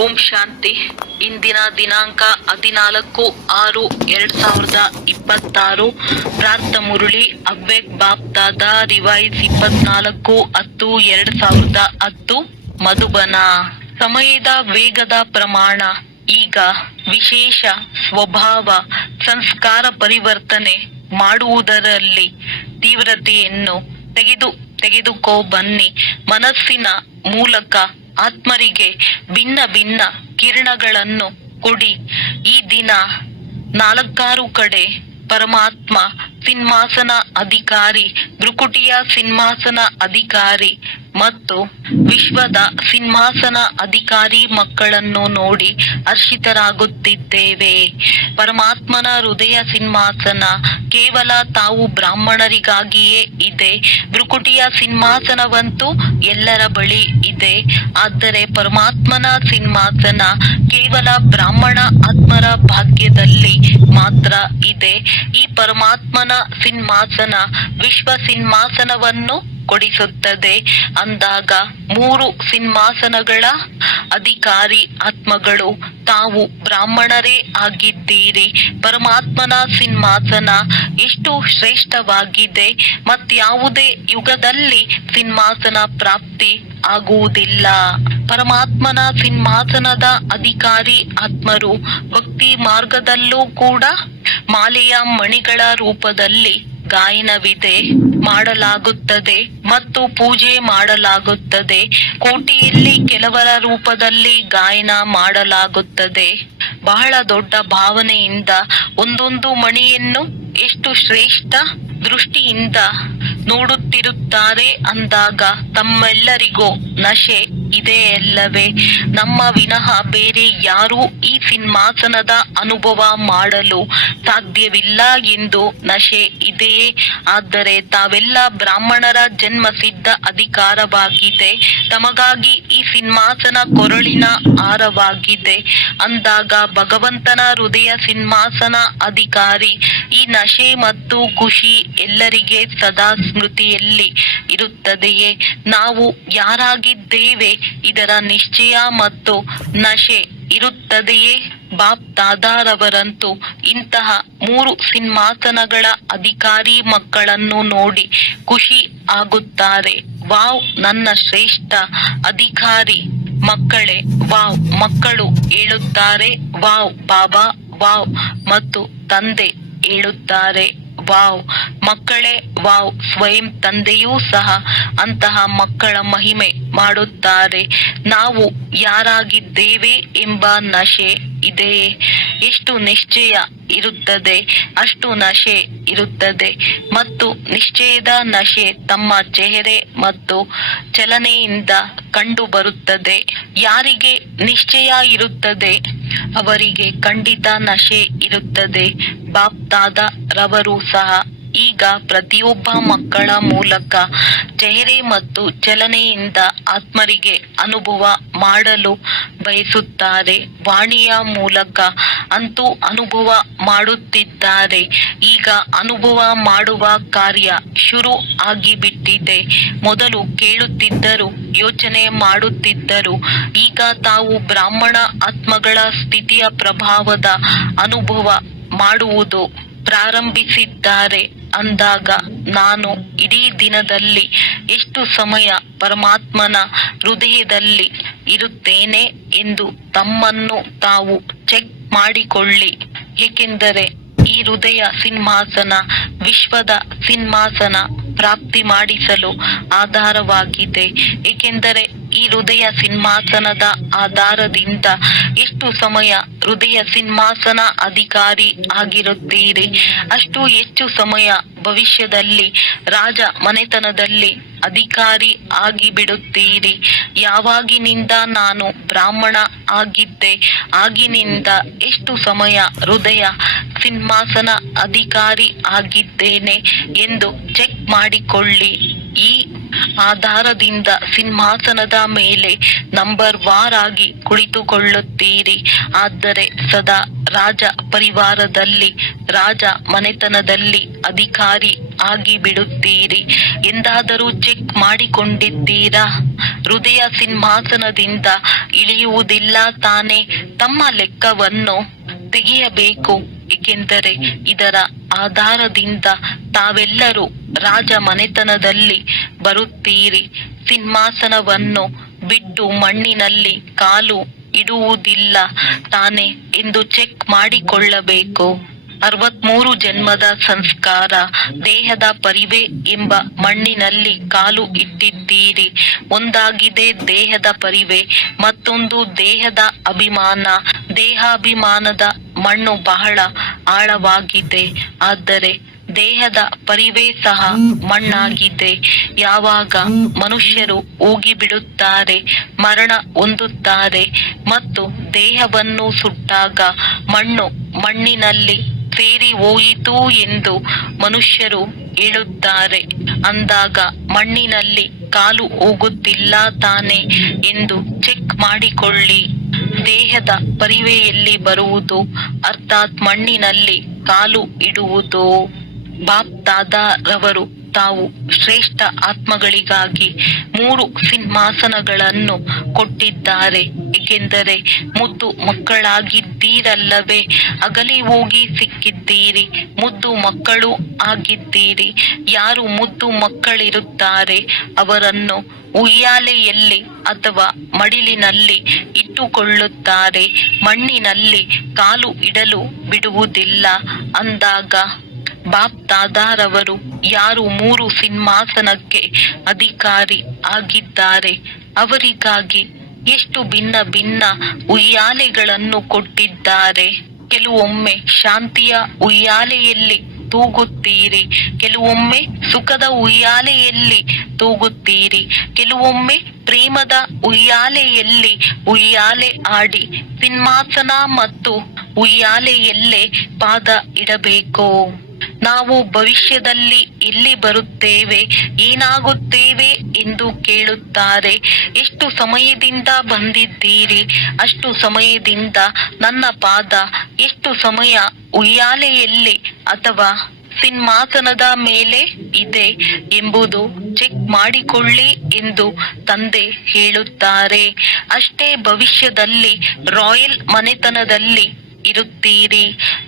ಓಂ ಶಾಂತಿ. ಇಂದಿನ ದಿನಾಂಕ 14/6/2026. ಪ್ರಾರ್ಥ ಮುರುಳಿ ಅವ್ಯಕ್ತ ಬಾಪ್ದಾದ ರಿವೈಸ್ 24/10/2010. ಮಧುಬನ. ಸಮಯದ ವೇಗದ ಪ್ರಮಾಣ. ಈಗ ವಿಶೇಷ ಸ್ವಭಾವ ಸಂಸ್ಕಾರ ಪರಿವರ್ತನೆ ಮಾಡುವುದರಲ್ಲಿ ತೀವ್ರತೆಯನ್ನು ತೆಗೆದುಕೋ ಬನ್ನಿ. ಮನಸ್ಸಿನ ಮೂಲಕ ಆತ್ಮರಿಗೆ ಭಿನ್ನ ಭಿನ್ನ ಕಿರಣಗಳನ್ನು ಕೊಡಿ. ಈ ದಿನ 4 ಕಡೆ ಪರಮಾತ್ಮ ಸಿಂಹಾಸನ ಅಧಿಕಾರಿ, ಭೃಕುಟಿಯ ಸಿಂಹಾಸನ ಅಧಿಕಾರಿ ಮತ್ತು ವಿಶ್ವದ ಸಿಂಹಾಸನ ಅಧಿಕಾರಿ ಮಕ್ಕಳನ್ನು ನೋಡಿ ಹರ್ಷಿತರಾಗುತ್ತಿದ್ದೇವೆ. ಪರಮಾತ್ಮನ ಹೃದಯ ಸಿಂಹಾಸನ ಕೇವಲ ತಾವು ಬ್ರಾಹ್ಮಣರಿಗಾಗಿಯೇ ಇದೆ. ಭೃಕುಟಿಯ ಸಿಂಹಾಸನವಂತೂ ಎಲ್ಲರ ಬಳಿ ಇದೆ. ಆದರೆ ಪರಮಾತ್ಮನ ಸಿಂಹಾಸನ ಕೇವಲ ಬ್ರಾಹ್ಮಣ ಆತ್ಮರ ಭಾಗ್ಯದಲ್ಲಿ ಮಾತ್ರ ಇದೆ. ಈ ಪರಮಾತ್ಮನ ಸಿಂಹಾಸನ ವಿಶ್ವ ಸಿಂಹಾಸನವನ್ನು ಕೊಡಿಸುತ್ತದೆ. ಅಂದಾಗ 3 ಸಿಂಹಾಸನಗಳ ಅಧಿಕಾರಿ ಆತ್ಮಗಳು ತಾವು ಬ್ರಾಹ್ಮಣರೇ ಆಗಿದ್ದೀರಿ. ಪರಮಾತ್ಮನ ಸಿಂಹಾಸನ ಎಷ್ಟು ಶ್ರೇಷ್ಠವಾಗಿದೆ. ಮತ್ಯಾವುದೇ ಯುಗದಲ್ಲಿ ಸಿಂಹಾಸನ ಪ್ರಾಪ್ತಿ ಆಗುವುದಿಲ್ಲ. ಪರಮಾತ್ಮನ ಸಿಂಹಾಸನದ ಅಧಿಕಾರಿ ಆತ್ಮರು ಭಕ್ತಿ ಮಾರ್ಗದಲ್ಲೂ ಕೂಡ ಮಾಲೆಯ ಮಣಿಗಳ ರೂಪದಲ್ಲಿ ಗಾಯನವಿದೆ ಮಾಡಲಾಗುತ್ತದೆ ಮತ್ತು ಪೂಜೆ ಮಾಡಲಾಗುತ್ತದೆ. ಕೋಟಿಯಲ್ಲಿ ಕೆಲವರ ರೂಪದಲ್ಲಿ ಗಾಯನ ಮಾಡಲಾಗುತ್ತದೆ. ಬಹಳ ದೊಡ್ಡ ಭಾವನೆಯಿಂದ ಒಂದೊಂದು ಮಣಿಯನ್ನು ಎಷ್ಟು ಶ್ರೇಷ್ಠ ದೃಷ್ಟಿಯಿಂದ ನೋಡುತ್ತಿರುತ್ತಾರೆ. ಅಂದಾಗ ತಮ್ಮೆಲ್ಲರಿಗೂ ನಶೆ ಇದೆಯಲ್ಲವೇ? ನಮ್ಮ ವಿನಃ ಬೇರೆ ಯಾರೂ ಈ ಸಿಂಹಾಸನದ ಅನುಭವ ಮಾಡಲು ಸಾಧ್ಯವಿಲ್ಲ ಎಂದು ನಶೆ ಇದೆಯೇ? ಆದರೆ ತಾವೆಲ್ಲ ಬ್ರಾಹ್ಮಣರ ಜನ್ಮ ಸಿದ್ಧ ಅಧಿಕಾರವಾಗಿದೆ. ತಮಗಾಗಿ ಈ ಸಿಂಹಾಸನ ಕೊರಳಿನ ಹಾರವಾಗಿದೆ. ಅಂದಾಗ ಭಗವಂತನ ಹೃದಯ ಸಿಂಹಾಸನ ಅಧಿಕಾರಿ ಈ ನಶೆ ಮತ್ತು ಖುಷಿ ಎಲ್ಲರಿಗೆ ಸದಾ ಸ್ಮೃತಿಯಲ್ಲಿ ಇರುತ್ತದೆಯೇ? ನಾವು ಯಾರಾಗಿದ್ದೇವೆ ಇದರ ನಿಶ್ಚಯ ಮತ್ತು ನಶೆ ಇರುತ್ತದೆಯೇ? ಬಾಪ್ ದಾದಾರವರಂತೂ ಇಂತಹ 3 ಸಿಂಹಾಸನಗಳ ಅಧಿಕಾರಿ ಮಕ್ಕಳನ್ನು ನೋಡಿ ಖುಷಿ ಆಗುತ್ತಾರೆ. ವಾವ್, ನನ್ನ ಶ್ರೇಷ್ಠ ಅಧಿಕಾರಿ ಮಕ್ಕಳೇ, ವಾವ್. ಮಕ್ಕಳು ಹೇಳುತ್ತಾರೆ ವಾವ್ ಬಾಬಾ, ವಾವ್. ಮತ್ತು ತಂದೆ ಹೇಳುತ್ತಾರೆ ವಾವ್ ಮಕ್ಕಳೇ, ವಾವ್. ಸ್ವಯಂ ತಂದೆಯೂ ಸಹ ಅಂತಹ ಮಕ್ಕಳ ಮಹಿಮೆ ಮಾಡುತ್ತಾರೆ. ನಾವು ಯಾರಾಗಿದ್ದೇವೆ ಎಂಬ ನಶೆ ಇದೆಯೇ? ಎಷ್ಟು ನಿಶ್ಚಯ ಇರುತ್ತದೆ ಅಷ್ಟು ನಶೆ ಇರುತ್ತದೆ. ಮತ್ತು ನಿಶ್ಚಯದ ನಶೆ ತಮ್ಮ ಚೆಹರೆ ಮತ್ತು ಚಲನೆಯಿಂದ ಕಂಡು ಬರುತ್ತದೆ. ಯಾರಿಗೆ ನಿಶ್ಚಯ ಇರುತ್ತದೆ ಅವರಿಗೆ ಖಂಡಿತ ನಶೆ ಇರುತ್ತದೆ. ಬಾಪ್ ದಾದಾ ರವರು ಸಹ ಈಗ ಪ್ರತಿಯೊಬ್ಬ ಮಕ್ಕಳ ಮೂಲಕ ಚೆಹರೆ ಮತ್ತು ಚಲನೆಯಿಂದ ಆತ್ಮರಿಗೆ ಅನುಭವ ಮಾಡಲು ಬಯಸುತ್ತಾರೆ. ವಾಣಿಯ ಮೂಲಕ ಅಂತೂ ಅನುಭವ ಮಾಡುತ್ತಿದ್ದಾರೆ. ಈಗ ಅನುಭವ ಮಾಡುವ ಕಾರ್ಯ ಶುರು ಆಗಿಬಿಟ್ಟಿದೆ. ಮೊದಲು ಕೇಳುತ್ತಿದ್ದರು, ಯೋಚನೆ ಮಾಡುತ್ತಿದ್ದರು. ಈಗ ತಾವು ಬ್ರಾಹ್ಮಣ ಆತ್ಮಗಳ ಸ್ಥಿತಿಯ ಪ್ರಭಾವದ ಅನುಭವ ಮಾಡುವುದು ಪ್ರಾರಂಭಿಸಿದ್ದಾರೆ. ಅಂದಾಗ ನಾನು ಇಡೀ ದಿನದಲ್ಲಿ ಎಷ್ಟು ಸಮಯ ಪರಮಾತ್ಮನ ಹೃದಯದಲ್ಲಿ ಇರುತ್ತೇನೆ ಎಂದು ತಮ್ಮನ್ನು ತಾವು ಚೆಕ್ ಮಾಡಿಕೊಳ್ಳಿ. ಏಕೆಂದರೆ ಈ ಹೃದಯ ಸಿಂಹಾಸನ ವಿಶ್ವದ ಸಿಂಹಾಸನ ಪ್ರಾಪ್ತಿ ಮಾಡಿಸಲು ಆಧಾರವಾಗಿದೆ. ಏಕೆಂದರೆ ಈ ಹೃದಯ ಸಿಂಹಾಸನದ ಆಧಾರದಿಂದ ಎಷ್ಟು ಸಮಯ ಹೃದಯ ಸಿಂಹಾಸನ ಅಧಿಕಾರಿ ಆಗಿರುತ್ತೀರಿ ಅಷ್ಟು ಹೆಚ್ಚು ಸಮಯ ಭವಿಷ್ಯದಲ್ಲಿ ರಾಜ ಮನೆತನದಲ್ಲಿ ಅಧಿಕಾರಿ ಆಗಿಬಿಡುತ್ತೀರಿ. ಯಾವಾಗಿನಿಂದ ನಾನು ಬ್ರಾಹ್ಮಣ ಆಗಿದ್ದೆ ಆಗಿನಿಂದ ಎಷ್ಟು ಸಮಯ ಹೃದಯ ಸಿಂಹಾಸನ ಅಧಿಕಾರಿ ಆಗಿದ್ದೇನೆ ಎಂದು ಚೆಕ್ ಮಾಡಿಕೊಳ್ಳಿ. ಈ ಆಧಾರದಿಂದ ಸಿಂಹಾಸನದ ಮೇಲೆ ನಂಬರ್ ವಾರ್ ಆಗಿ ಕುಳಿತುಕೊಳ್ಳುತ್ತೀರಿ. ಆದರೆ ಸದಾ ರಾಜ ಪರಿವಾರದಲ್ಲಿ ರಾಜ ಮನೆತನದಲ್ಲಿ ಅಧಿಕಾರಿ ಆಗಿ ಬಿಡುತ್ತೀರಿ. ಎಂದಾದರೂ ಚೆಕ್ ಮಾಡಿಕೊಂಡಿದ್ದೀರಾ? ಹೃದಯ ಸಿಂಹಾಸನದಿಂದ ಇಳಿಯುವುದಿಲ್ಲ ತಾನೆ. ತಮ್ಮ ಲೆಕ್ಕವನ್ನು ತೆಗೆಯಬೇಕು, ಏಕೆಂದರೆ ಇದರ ಆಧಾರದಿಂದ ತಾವೆಲ್ಲರೂ ರಾಜ ಮನೆತನದಲ್ಲಿ ಬರುತ್ತೀರಿ. ಸಿಂಹಾಸನವನ್ನು ಬಿಟ್ಟು ಮಣ್ಣಿನಲ್ಲಿ ಕಾಲು ಇಡುವುದಿಲ್ಲ ತಾನೆ ಎಂದು ಚೆಕ್ ಮಾಡಿಕೊಳ್ಳಬೇಕು. 63 ಜನ್ಮದ ಸಂಸ್ಕಾರ, ದೇಹದ ಪರಿವೆ ಎಂಬ ಮಣ್ಣಿನಲ್ಲಿ ಕಾಲು ಇಟ್ಟಿದ್ದೀರಿ. ಒಂದಾಗಿದೆ ದೇಹದ ಪರಿವೆ, ಮತ್ತೊಂದು ದೇಹದ ಅಭಿಮಾನ. ದೇಹಾಭಿಮಾನದ ಮಣ್ಣು ಬಹಳ ಆಳವಾಗಿದೆ, ಆದರೆ ದೇಹದ ಪರಿವೇ ಸಹ ಮಣ್ಣಾಗಿದೆ. ಯಾವಾಗ ಮನುಷ್ಯರು ಹೋಗಿಬಿಡುತ್ತಾರೆ, ಮರಣ ಹೊಂದುತ್ತಾರೆ ಮತ್ತು ದೇಹವನ್ನು ಸುಟ್ಟಾಗ ಮಣ್ಣಿನಲ್ಲಿ ಸೇರಿ ಹೋಯಿತು ಎಂದು ಮನುಷ್ಯರು ಹೇಳುತ್ತಾರೆ. ಅಂದಾಗ ಮಣ್ಣಿನಲ್ಲಿ ಕಾಲು ಹೋಗುತ್ತಿಲ್ಲ ತಾನೆ ಎಂದು ಚೆಕ್ ಮಾಡಿಕೊಳ್ಳಿ. ದೇಹದ ಪರಿವೆಯಲ್ಲಿ ಬರುವುದು ಅರ್ಥಾತ್ ಮಣ್ಣಿನಲ್ಲಿ ಕಾಲು ಇಡುವುದು. ಬಾಪ್ ದಾದಾರವರು ತಾವು ಶ್ರೇಷ್ಠ ಆತ್ಮಗಳಿಗಾಗಿ 3 ಸಿಂಹಾಸನಗಳನ್ನು ಕೊಟ್ಟಿದ್ದಾರೆ, ಏಕೆಂದರೆ ಮುದ್ದು ಮಕ್ಕಳಾಗಿದ್ದೀರಲ್ಲವೇ. ಅಗಲಿ ಹೋಗಿ ಸಿಕ್ಕಿದ್ದೀರಿ, ಮುದ್ದು ಮಕ್ಕಳು ಆಗಿದ್ದೀರಿ. ಯಾರು ಮುದ್ದು ಮಕ್ಕಳಿರುತ್ತಾರೆ ಅವರನ್ನು ಉಯ್ಯಾಲೆಯಲ್ಲಿ ಅಥವಾ ಮಡಿಲಿನಲ್ಲಿ ಇಟ್ಟುಕೊಳ್ಳುತ್ತಾರೆ, ಮಣ್ಣಿನಲ್ಲಿ ಕಾಲು ಇಡಲು ಬಿಡುವುದಿಲ್ಲ. ಅಂದಾಗ ಬಾಪ್ ದಾದಾರವರು ಯಾರು 3 ಸಿಂಹಾಸನಕ್ಕೆ ಅಧಿಕಾರಿ ಆಗಿದ್ದಾರೆ ಅವರಿಗಾಗಿ ಎಷ್ಟು ಭಿನ್ನ ಭಿನ್ನ ಉಯ್ಯಾಲೆಗಳನ್ನು ಕೊಟ್ಟಿದ್ದಾರೆ. ಕೆಲವೊಮ್ಮೆ ಶಾಂತಿಯ ಉಯ್ಯಾಲೆಯಲ್ಲಿ ತೂಗುತ್ತೀರಿ, ಕೆಲವೊಮ್ಮೆ ಸುಖದ ಉಯ್ಯಾಲೆಯಲ್ಲಿ ತೂಗುತ್ತೀರಿ, ಕೆಲವೊಮ್ಮೆ ಪ್ರೇಮದ ಉಯ್ಯಾಲೆಯಲ್ಲಿ ಉಯ್ಯಾಲೆ ಆಡಿ ಸಿಂಹಾಸನ ಮತ್ತು ಉಯ್ಯಾಲೆಯಲ್ಲೇ ಪಾದ ಇಡಬೇಕು. ನಾವು ಭವಿಷ್ಯದಲ್ಲಿ ಎಲ್ಲಿ ಬರುತ್ತೇವೆ, ಏನಾಗುತ್ತೇವೆ ಎಂದು ಕೇಳುತ್ತಾರೆ. ಎಷ್ಟು ಸಮಯದಿಂದ ಬಂದಿದ್ದೀರಿ, ಅಷ್ಟು ಸಮಯದಿಂದ ನನ್ನ ಪಾದ ಎಷ್ಟು ಸಮಯ ಉಯ್ಯಾಲೆಯಲ್ಲಿ ಅಥವಾ ಸಿಂಹಾಸನದ ಮೇಲೆ ಇದೆ ಎಂಬುದು ಚೆಕ್ ಮಾಡಿಕೊಳ್ಳಿ ಎಂದು ತಂದೆ ಹೇಳುತ್ತಾರೆ. ಅಷ್ಟೇ ಭವಿಷ್ಯದಲ್ಲಿ ರಾಯಲ್ ಮನೆತನದಲ್ಲಿ ಇರುತ್ತೀರಿ.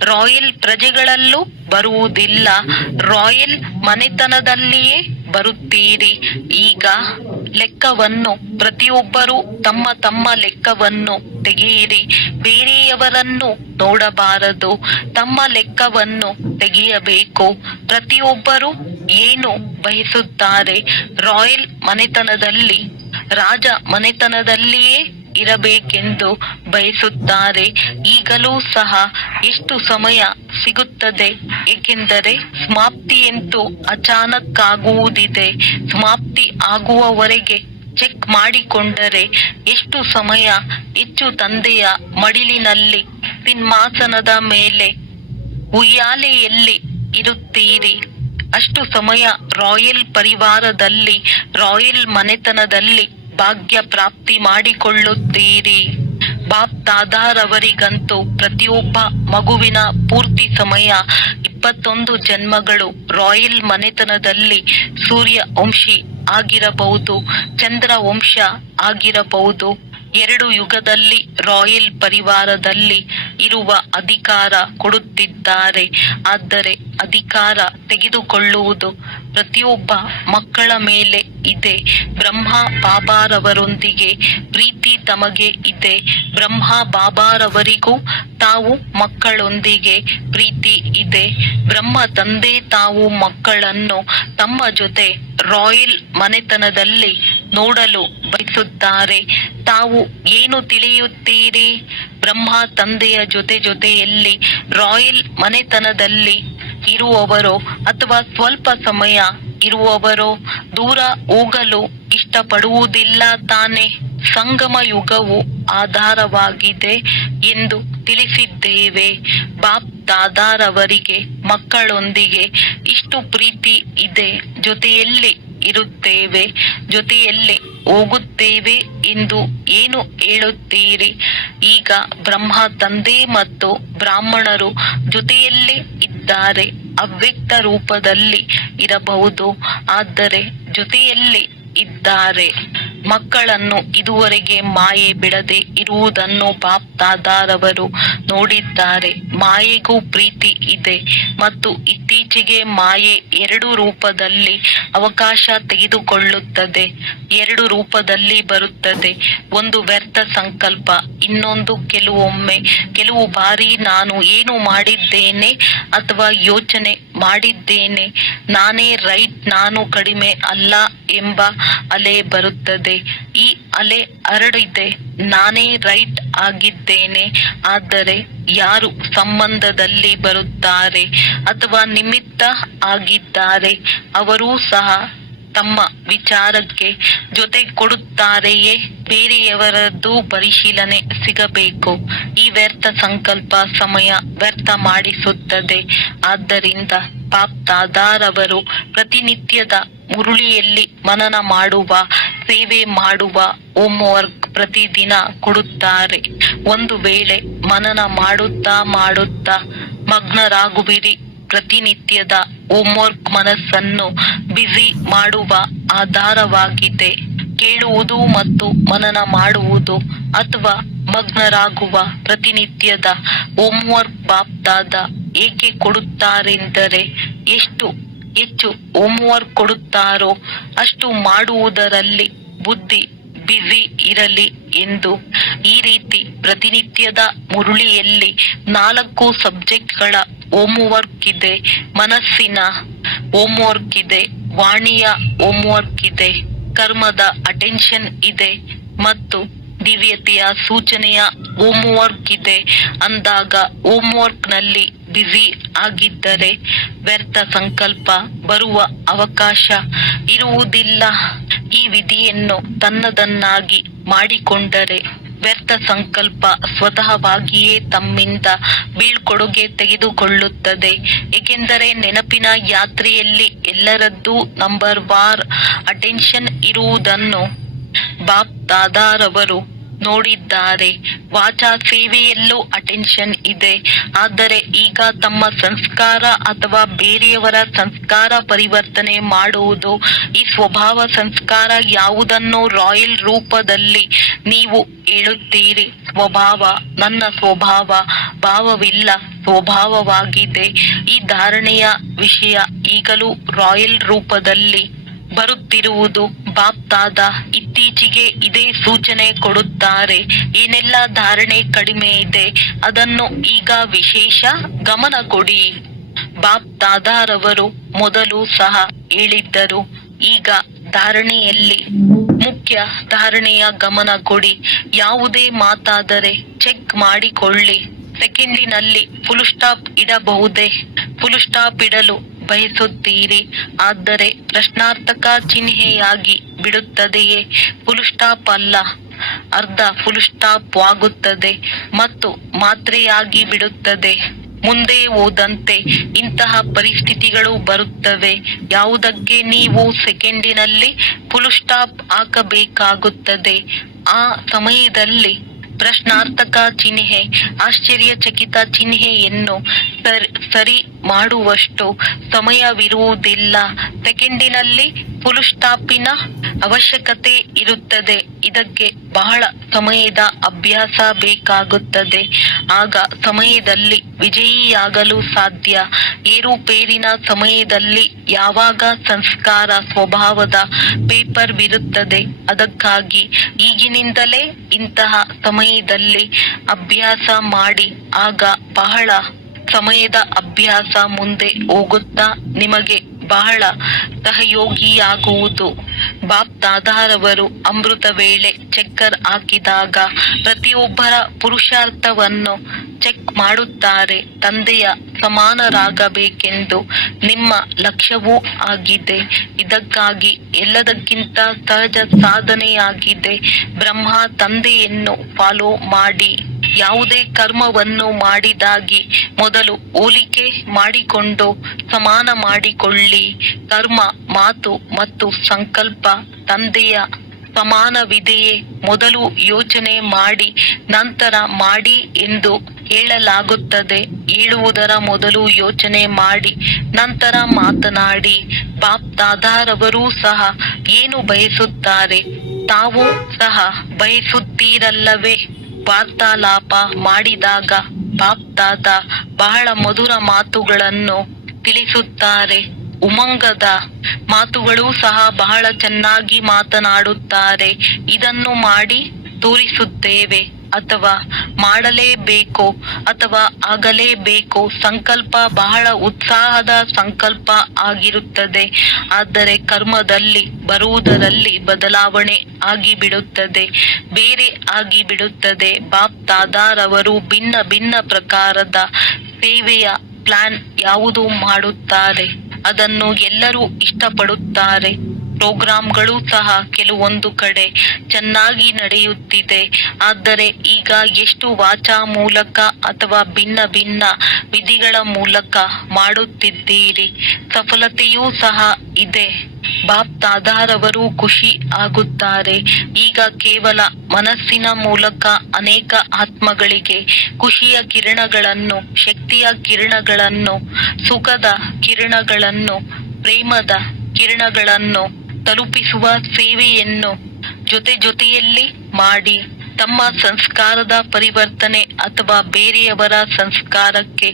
ರಾಯಲ್ ಪ್ರಜೆಗಳಲ್ಲೂ ಬರುವುದಿಲ್ಲ, ರಾಯಲ್ ಮನೆತನದಲ್ಲಿಯೇ ಬರುತ್ತೀರಿ. ಈಗ ಲೆಕ್ಕವನ್ನು ಪ್ರತಿಯೊಬ್ಬರೂ ತಮ್ಮ ತಮ್ಮ ಲೆಕ್ಕವನ್ನು ತೆಗೆಯಿರಿ. ಬೇರೆಯವರನ್ನು ನೋಡಬಾರದು, ತಮ್ಮ ಲೆಕ್ಕವನ್ನು ತೆಗೆಯಬೇಕು. ಪ್ರತಿಯೊಬ್ಬರೂ ಏನು ಬಯಸುತ್ತಾರೆ, ರಾಯಲ್ ಮನೆತನದಲ್ಲಿ ರಾಜ ಮನೆತನದಲ್ಲಿಯೇ ಇರಬೇಕೆಂದು ಬಯಸುತ್ತಾರೆ. ಈಗಲೂ ಸಹ ಎಷ್ಟು ಸಮಯ ಸಿಗುತ್ತದೆ, ಏಕೆಂದರೆ ಸಮಾಪ್ತಿಯಂತೂ ಅಚಾನಕ್ ಆಗುವುದಿದೆ. ಸಮಾಪ್ತಿ ಆಗುವವರೆಗೆ ಚೆಕ್ ಮಾಡಿಕೊಂಡರೆ ಎಷ್ಟು ಸಮಯ ಹೆಚ್ಚು ತಂದೆಯ ಮಡಿಲಿನಲ್ಲಿ ಸಿಂಹಾಸನದ ಮೇಲೆ ಉಯ್ಯಾಲೆಯಲ್ಲಿ ಇರುತ್ತೀರಿ, ಅಷ್ಟು ಸಮಯ ರಾಯಲ್ ಪರಿವಾರದಲ್ಲಿ ರಾಯಲ್ ಮನೆತನದಲ್ಲಿ ಭಾಗ್ಯ ಪ್ರಾಪ್ತಿ ಮಾಡಿಕೊಳ್ಳುತ್ತೀರಿ. ಬಾಪ್ ದಾದಾರವರಿಗಂತೂ ಪ್ರತಿಯೊಬ್ಬ ಮಗುವಿನ ಪೂರ್ತಿ ಸಮಯ 21 ಜನ್ಮಗಳು ರಾಯಲ್ ಮನೆತನದಲ್ಲಿ ಸೂರ್ಯ ವಂಶಿ ಆಗಿರಬಹುದು, ಚಂದ್ರ ವಂಶ ಆಗಿರಬಹುದು. 2 ಯುಗದಲ್ಲಿ ರಾಯಲ್ ಪರಿವಾರದಲ್ಲಿ ಇರುವ ಅಧಿಕಾರ ಕೊಡುತ್ತಿದ್ದಾರೆ. ಆದರೆ ಅಧಿಕಾರ ತೆಗೆದುಕೊಳ್ಳುವುದು ಪ್ರತಿಯೊಬ್ಬ ಮಕ್ಕಳ ಮೇಲೆ ಇದೆ. ಬ್ರಹ್ಮ ಬಾಬಾರವರೊಂದಿಗೆ ಪ್ರೀತಿ ತಮಗೆ ಇದೆ. ಬ್ರಹ್ಮ ಬಾಬಾರವರಿಗೂ ತಾವು ಮಕ್ಕಳೊಂದಿಗೆ ಪ್ರೀತಿ ಇದೆ. ಬ್ರಹ್ಮ ತಂದೆ ತಾವು ಮಕ್ಕಳನ್ನು ತಮ್ಮ ಜೊತೆ ರಾಯಲ್ ಮನೆತನದಲ್ಲಿ ನೋಡಲು ಬಯಸುತ್ತಾರೆ. ತಾವು ಏನು ತಿಳಿಯುತ್ತೀರಿ? ಬ್ರಹ್ಮ ತಂದೆಯ ಜೊತೆಯಲ್ಲಿ ರಾಯಲ್ ಮನೆತನದಲ್ಲಿ ಇರುವವರೋ ಅಥವಾ ಸ್ವಲ್ಪ ಸಮಯ ಇರುವವರೋ ದೂರ ಹೋಗಲು ಇಷ್ಟಪಡುವುದಿಲ್ಲ ತಾನೆ. ಸಂಗಮ ಯುಗವು ಆಧಾರವಾಗಿದೆ ಎಂದು ತಿಳಿಸಿದ್ದೇವೆ. ಬಾಪ್ ದಾದಾರವರಿಗೆ ಮಕ್ಕಳೊಂದಿಗೆ ಇಷ್ಟು ಪ್ರೀತಿ ಇದೆ. ಜೊತೆಯಲ್ಲಿ ಇರುತ್ತೇವೆ, ಜೊತೆಯಲ್ಲಿ ಹೋಗುತ್ತೇವೆ ಎಂದು ಏನು ಹೇಳುತ್ತೀರಿ? ಈಗ ಬ್ರಹ್ಮ ತಂದೆ ಮತ್ತು ಬ್ರಾಹ್ಮಣರು ಜೊತೆಯಲ್ಲೇ ಇದ್ದಾರೆ. ಅವ್ಯಕ್ತ ರೂಪದಲ್ಲಿ ಇರಬಹುದು, ಆದರೆ ಜೊತೆಯಲ್ಲಿ ಇದ್ದಾರೆ. ಮಕ್ಕಳನ್ನು ಇದುವರೆಗೆ ಮಾಯೆ ಬಿಡದೆ ಇರುವುದನ್ನು ಬಾಪ್ ದಾದಾರವರು ನೋಡಿದ್ದಾರೆ. ಮಾಯೆಗೂ ಪ್ರೀತಿ ಇದೆ ಮತ್ತು ಇತ್ತೀಚೆಗೆ ಮಾಯೆ ಎರಡು ರೂಪದಲ್ಲಿ ಅವಕಾಶ ತೆಗೆದುಕೊಳ್ಳುತ್ತದೆ, ಎರಡು ರೂಪದಲ್ಲಿ ಬರುತ್ತದೆ. ಒಂದು ವ್ಯರ್ಥ ಸಂಕಲ್ಪ, ಇನ್ನೊಂದು ಕೆಲವು ಬಾರಿ ನಾನು ಏನು ಮಾಡಿದ್ದೇನೆ ಅಥವಾ ಯೋಚನೆ ಮಾಡಿದ್ದೇನೆ, ನಾನೇ ರೈಟ್, ನಾನು ಕಡಿಮೆ ಅಲ್ಲ ಎಂಬ ಅಲೆ ಬರುತ್ತದೆ. ಈ ಅಲೆ ಹರಡಿದೆ, ನಾನೇ ರೈಟ್ ಆಗಿದ್ದೇನೆ. ಆದರೆ ಯಾರು ಸಂಬಂಧದಲ್ಲಿ ಬರುತ್ತಾರೆ ಅಥವಾ ನಿಮಿತ್ತ ಆಗಿದ್ದಾರೆ ಅವರೂ ಸಹ ತಮ್ಮ ವಿಚಾರಕ್ಕೆ ಜೊತೆ ಕೊಡುತ್ತಾರೆಯೇ? ಬೇರೆಯವರದ್ದು ಪರಿಶೀಲನೆ ಸಿಗಬೇಕು. ಈ ವ್ಯರ್ಥ ಸಂಕಲ್ಪ ಸಮಯ ವ್ಯರ್ಥ ಮಾಡಿಸುತ್ತದೆ. ಆದ್ದರಿಂದ ಬಾಪ್ ದಾದಾರವರು ಪ್ರತಿನಿತ್ಯದ ಮುರುಳಿಯಲ್ಲಿ ಮನನ ಮಾಡುವ, ಸೇವೆ ಮಾಡುವ ಹೋಮ್ವರ್ಕ್ ಪ್ರತಿದಿನ ಕೊಡುತ್ತಾರೆ. ಒಂದು ವೇಳೆ ಮನನ ಮಾಡುತ್ತಾ ಮಗ್ನರಾಗುವಿರಿ. ಪ್ರತಿನಿತ್ಯದ ಹೋಮ್ವರ್ಕ್ ಮನಸ್ಸನ್ನು ಬ್ಯುಸಿ ಮಾಡುವ ಆಧಾರವಾಗಿದೆ. ಕೇಳುವುದು ಮತ್ತು ಮನನ ಮಾಡುವುದು ಅಥವಾ ಮಗ್ನರಾಗುವ ಪ್ರತಿನಿತ್ಯದ ಹೋಮ್ವರ್ಕ್ ಬಾಪ್ ದಾದಾ ಏಕೆ ಕೊಡುತ್ತಾರೆಂದರೆ, ಎಷ್ಟು ಹೆಚ್ಚು ಹೋಮ್ವರ್ಕ್ ಕೊಡುತ್ತಾರೋ ಅಷ್ಟು ಮಾಡುವುದರಲ್ಲಿ ಬುದ್ಧಿ ಬ್ಯುಸಿ ಇರಲಿ ಎಂದು. ಈ ರೀತಿ ಪ್ರತಿನಿತ್ಯದ ಮುರುಳಿಯಲ್ಲಿ 4 ಸಬ್ಜೆಕ್ಟ್ಗಳ ಹೋಮ್ವರ್ಕ್ ಇದೆ. ಮನಸ್ಸಿನ ಹೋಮ್ವರ್ಕ್ ಇದೆ, ವಾಣಿಯ ಹೋಮ್ವರ್ಕ್ ಇದೆ, ಕರ್ಮದ ಅಟೆನ್ಷನ್ ಇದೆ ಮತ್ತು ದಿವ್ಯತೆಯ ಸೂಚನೆಯ ಹೋಮ್ವರ್ಕ್ ಇದೆ. ಅಂದಾಗ ಹೋಮ್ವರ್ಕ್ ನಲ್ಲಿ ಬ್ಯುಸಿ ಆಗಿದ್ದರೆ ವ್ಯರ್ಥ ಸಂಕಲ್ಪ ಬರುವ ಅವಕಾಶ ಇರುವುದಿಲ್ಲ. ಈ ವಿಧಿಯನ್ನು ತನ್ನದನ್ನಾಗಿ ಮಾಡಿಕೊಂಡರೆ ವ್ಯರ್ಥ ಸಂಕಲ್ಪ ಸ್ವತಃವಾಗಿಯೇ ತಮ್ಮಿಂದ ಬೀಳ್ಕೊಡುಗೆ ತೆಗೆದುಕೊಳ್ಳುತ್ತದೆ. ಏಕೆಂದರೆ ನೆನಪಿನ ಯಾತ್ರೆಯಲ್ಲಿ ಎಲ್ಲರದ್ದೂ ನಂಬರ್ ವಾರ್ ಅಟೆನ್ಷನ್ ಇರುವುದನ್ನು ಬಾಪ್ ದಾದಾರವರು ನೋಡಿದ್ದಾರೆ. ವಾಚಾ ಸೇವೆಯಲ್ಲೂ ಅಟೆನ್ಷನ್ ಇದೆ. ಆದರೆ ಈಗ ತಮ್ಮ ಸಂಸ್ಕಾರ ಅಥವಾ ಬೇರೆಯವರ ಸಂಸ್ಕಾರ ಪರಿವರ್ತನೆ ಮಾಡುವುದು, ಈ ಸ್ವಭಾವ ಸಂಸ್ಕಾರ ಯಾವುದನ್ನು ರಾಯಲ್ ರೂಪದಲ್ಲಿ ನೀವು ಹೇಳುತ್ತೀರಿ. ಸ್ವಭಾವ, ನನ್ನ ಸ್ವಭಾವ, ಭಾವವಿಲ್ಲ, ಸ್ವಭಾವವಾಗಿದೆ. ಈ ಧಾರಣೆಯ ವಿಷಯ ಈಗಲೂ ರಾಯಲ್ ರೂಪದಲ್ಲಿ ಬರುತ್ತಿರುವುದು. ಬಾಪ್ ದಾದಾ ಇತ್ತೀಚೆಗೆ ಇದೇ ಸೂಚನೆ ಕೊಡುತ್ತಾರೆ. ಏನೆಲ್ಲ ಧಾರಣೆ ಕಡಿಮೆ ಇದೆ ಅದನ್ನು ಈಗ ವಿಶೇಷ ಗಮನ ಕೊಡಿ. ಬಾಪ್ ದಾದಾರವರು ಮೊದಲು ಸಹ ಹೇಳಿದ್ದರು. ಈಗ ಧಾರಣೆಯಲ್ಲಿ ಮುಖ್ಯ ಧಾರಣೆಯ ಗಮನ ಕೊಡಿ. ಯಾವುದೇ ಮಾತಾದರೆ ಚೆಕ್ ಮಾಡಿಕೊಳ್ಳಿ. ಸೆಕೆಂಡಿನಲ್ಲಿ ಫುಲ್ ಸ್ಟಾಪ್ ಇಡಬಹುದೇ? ಫುಲ್ ಸ್ಟಾಪ್ ಇಡಲು ಬಯಸುತ್ತೀರಿ, ಆದರೆ ಪ್ರಶ್ನಾರ್ಥಕ ಚಿಹ್ನೆಯಾಗಿ ಬಿಡುತ್ತದೆಯೇ? ಫುಲ್ ಸ್ಟಾಪ್ ಅಲ್ಲ, ಅರ್ಧ ಫುಲ್ ಸ್ಟಾಪ್ ಆಗುತ್ತದೆ ಮತ್ತು ಮಾತ್ರೆಯಾಗಿ ಬಿಡುತ್ತದೆ. ಮುಂದೆ ಹೋದಂತೆ ಇಂತಹ ಪರಿಸ್ಥಿತಿಗಳು ಬರುತ್ತವೆ. ಯಾವುದಕ್ಕೆ ನೀವು ಸೆಕೆಂಡಿನಲ್ಲಿ ಫುಲ್ ಸ್ಟಾಪ್ ಹಾಕಬೇಕಾಗುತ್ತದೆ. ಆ ಸಮಯದಲ್ಲಿ ಪ್ರಶ್ನಾರ್ಥಕ ಚಿಹ್ನೆ, ಆಶ್ಚರ್ಯಚಕಿತ ಚಿಹ್ನೆಯನ್ನು ಸರಿ ಮಾಡುವಷ್ಟು ಸಮಯವಿರುವುದಿಲ್ಲ. ಸೆಕೆಂಡಿನಲ್ಲಿ ಫುಲ್ ಸ್ಟಾಪಿನ ಅವಶ್ಯಕತೆ ಇರುತ್ತದೆ. ಇದಕ್ಕೆ ಬಹಳ ಸಮಯದ ಅಭ್ಯಾಸ ಬೇಕಾಗುತ್ತದೆ. ಆಗ ಸಮಯದಲ್ಲಿ ವಿಜಯಿಯಾಗಲು ಸಾಧ್ಯ. ಏರುಪೇರಿನ ಸಮಯದಲ್ಲಿ ಯಾವಾಗ ಸಂಸ್ಕಾರ ಸ್ವಭಾವದ ಪೇಪರ್ ಬಿರುತ್ತದೆ. ಅದಕ್ಕಾಗಿ ಈಗಿನಿಂದಲೇ ಇಂತಹ ಸಮಯದಲ್ಲಿ ಅಭ್ಯಾಸ ಮಾಡಿ. ಆಗ ಬಹಳ ಸಮಯದ ಅಭ್ಯಾಸ ಮುಂದೆ ಹೋಗುತ್ತಾ ನಿಮಗೆ ಬಹಳ ಸಹಯೋಗಿಯಾಗುವುದು. ಬಾಪ್ ದಾದಾರವರು ಅಮೃತ ವೇಳೆ ಚೆಕ್ಕರ್ ಹಾಕಿದಾಗ ಪ್ರತಿಯೊಬ್ಬರ ಪುರುಷಾರ್ಥವನ್ನು ಚೆಕ್ ಮಾಡುತ್ತಾರೆ. ತಂದೆಯ ಸಮಾನರಾಗಬೇಕೆಂದು ನಿಮ್ಮ ಲಕ್ಷ್ಯವೂ ಆಗಿದೆ. ಇದಕ್ಕಾಗಿ ಎಲ್ಲದಕ್ಕಿಂತ ಸಹಜ ಸಾಧನೆಯಾಗಿದೆ ಬ್ರಹ್ಮ ತಂದೆಯನ್ನು ಫಾಲೋ ಮಾಡಿ. ಯಾವುದೇ ಕರ್ಮವನ್ನು ಮಾಡಿದಾಗಿ ಮೊದಲು ಹೋಲಿಕೆ ಮಾಡಿಕೊಂಡು ಸಮಾನ ಮಾಡಿಕೊಳ್ಳಿ. ಕರ್ಮ, ಮಾತು ಮತ್ತು ಸಂಕಲ್ಪ ತಂದೆಯ ಸಮಾನವಿದೆಯೇ? ಮೊದಲು ಯೋಚನೆ ಮಾಡಿ ನಂತರ ಮಾಡಿ ಎಂದು ಹೇಳಲಾಗುತ್ತದೆ. ಹೇಳುವುದರ ಮೊದಲು ಯೋಚನೆ ಮಾಡಿ ನಂತರ ಮಾತನಾಡಿ. ಬಾಪ್ ದಾದಾರವರೂ ಸಹ ಏನು ಬಯಸುತ್ತಾರೆ? ತಾವು ಸಹ ಬಯಸುತ್ತೀರಲ್ಲವೇ? ವಾರ್ತಾಲಾಪ ಮಾಡಿದಾಗ ಬಾಪ್ ದಾದಾ ಬಹಳ ಮಧುರ ಮಾತುಗಳನ್ನು ತಿಳಿಸುತ್ತಾರೆ. ಉಮಂಗದ ಮಾತುಗಳು ಸಹ ಬಹಳ ಚೆನ್ನಾಗಿ ಮಾತನಾಡುತ್ತಾರೆ. ಇದನ್ನು ಮಾಡಿ ತೋರಿಸುತ್ತೇವೆ ಅಥವಾ ಮಾಡಲೇಬೇಕು ಅಥವಾ ಆಗಲೇಬೇಕು. ಸಂಕಲ್ಪ ಬಹಳ ಉತ್ಸಾಹದ ಸಂಕಲ್ಪ ಆಗಿರುತ್ತದೆ. ಆದರೆ ಕರ್ಮದಲ್ಲಿ ಬರುವುದರಲ್ಲಿ ಬದಲಾವಣೆ ಆಗಿಬಿಡುತ್ತದೆ, ಬೇರೆ ಆಗಿಬಿಡುತ್ತದೆ. ಬಾಪ್ ದಾದಾರವರು ಭಿನ್ನ ಭಿನ್ನ ಪ್ರಕಾರದ ಸೇವೆಯ ಪ್ಲಾನ್ ಯಾವುದು ಮಾಡುತ್ತಾರೆ, ಅದನ್ನು ಎಲ್ಲರೂ ಇಷ್ಟಪಡುತ್ತಾರೆ. ಪ್ರೋಗ್ರಾಂಗಳು ಸಹ ಕೆಲವೊಂದು ಕಡೆ ಚೆನ್ನಾಗಿ ನಡೆಯುತ್ತಿದೆ. ಆದರೆ ಈಗ ಎಷ್ಟು ವಾಚಾ ಮೂಲಕ ಅಥವಾ ಭಿನ್ನ ಭಿನ್ನ ವಿಧಿಗಳ ಮೂಲಕ ಮಾಡುತ್ತಿದ್ದೀರಿ, ಸಫಲತೆಯೂ ಸಹ ಇದೆ. ಬಾಪ್ ದಾದಾರವರು ಖುಷಿ ಆಗುತ್ತಾರೆ. ಈಗ ಕೇವಲ ಮನಸ್ಸಿನ ಮೂಲಕ ಅನೇಕ ಆತ್ಮಗಳಿಗೆ ಖುಷಿಯ ಕಿರಣಗಳನ್ನು, ಶಕ್ತಿಯ ಕಿರಣಗಳನ್ನು, ಸುಖದ ಕಿರಣಗಳನ್ನು, ಪ್ರೇಮದ ಕಿರಣಗಳನ್ನು ತಲುಪಿಸುವ ಸೇವೆಯನ್ನು ಜೊತೆಯಲ್ಲಿ ಮಾಡಿ ತಮ್ಮ ಸಂಸ್ಕಾರದ ಪರಿವರ್ತನೆ ಅಥವಾ ಬೇರೆಯವರ ಸಂಸ್ಕಾರಕ್ಕೆ